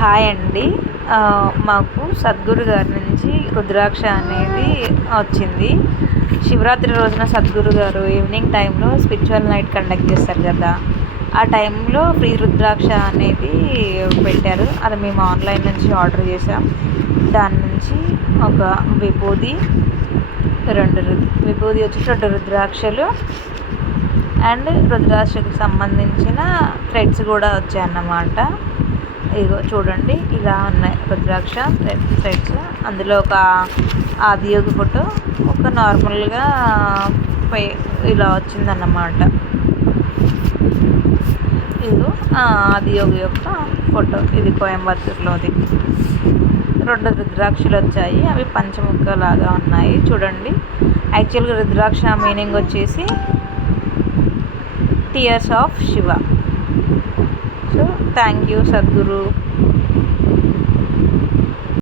Hi అండి. మాకు సద్గురు గారి నుంచి రుద్రాక్ష అనేది వచ్చింది. శివరాత్రి రోజున సద్గురు గారు ఈవినింగ్ టైంలో స్పిరిచువల్ నైట్ కండక్ట్ చేస్తారు కదా, ఆ టైంలో ఫ్రీ రుద్రాక్ష అనేది పెట్టారు. అది మేము ఆన్లైన్ నుంచి ఆర్డర్ చేసాం. దాని నుంచి ఒక విభూది, విభూది వచ్చి 2 రుద్రాక్షలు అండ్ రుద్రాక్షకు సంబంధించిన థ్రెడ్స్ కూడా వచ్చాయన్నమాట. ఇదిగో చూడండి, ఇలా ఉన్నాయి రుద్రాక్ష థ్రెడ్స్. అందులో ఒక ఆదియోగి ఫోటో, ఒక నార్మల్గా ఇలా వచ్చిందన్నమాట. ఇదిగో ఆదియోగి యొక్క ఫోటో, ఇది కోయంబత్తూరులోది. 2 రుద్రాక్షలు వచ్చాయి, అవి పంచముఖ లాగా ఉన్నాయి చూడండి. యాక్చువల్గా రుద్రాక్ష మీనింగ్ వచ్చేసి tears of Shiva. So thank you Sadhguru.